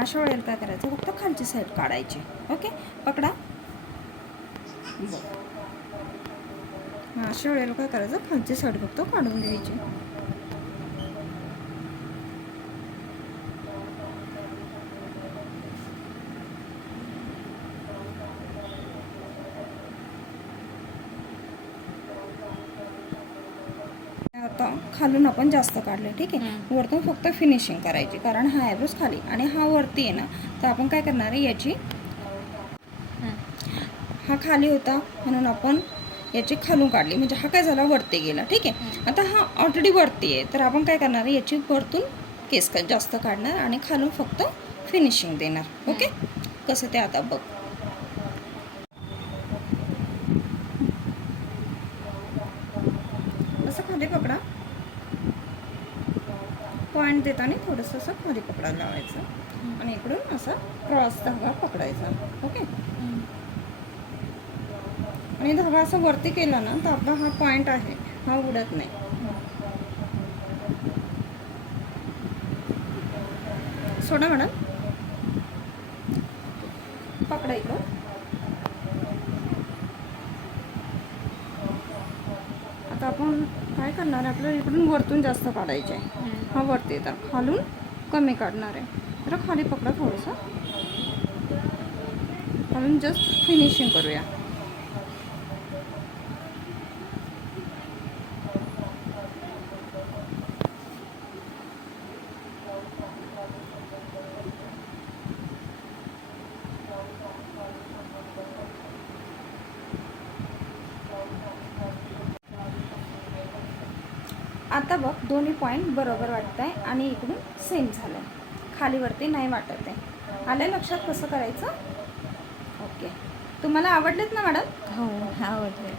अशा वेळेला काय करायचं, फक्त खालची साईड काढायची. ओके, पकडा. अशा वेळेला काय करायचं, खालची साईड फक्त काढून घ्यायची. आता खालून आपण जास्त काढले, ठीक आहे. वरतून फक्त फिनिशिंग करायची, कारण हा आयब्रोज खाली आणि हा वरती आहे ना. तर आपण काय करणार आहे, याची हा खाली होता म्हणून आपण याची खालून काढली, म्हणजे हा काय झाला, वरती गेला. ठीक आहे. आता हा ऑलरेडी वरती आहे, तर आपण काय करणार आहे, याची वरतून केस जास्त काढणार आणि खालून फक्त फिनिशिंग देणार. ओके, कसं ते आता बघ. असं खाली पकडा, पॉईंट देताना थोडंसं असं खाली पकडायला लावायचं आणि इकडून असा क्रॉस धागा पकडायचा. ओके, आणि धागा असं वरती केला ना, तर आपला हा पॉईंट आहे हा उडत नाही. सोडा मॅडम, पकडा इकडं. आता आपण काय करणार आहे, आपल्याला इकडून वरतून जास्त काढायचे आहे. हा वरती येतात, खालून कमी काढणार आहे. तर खाली पकडा थोडंसं, खालून जस्ट फिनिशिंग करूया. आता बघ, दोन्ही पॉईंट बरोबर वाटत आहे आणि इकडून सेम झालं आहे, खालीवरती नाही वाटत आहे. आलं लक्षात कसं करायचं? ओके, तुम्हाला आवडलेत ना मॅडम? हो, आवडले.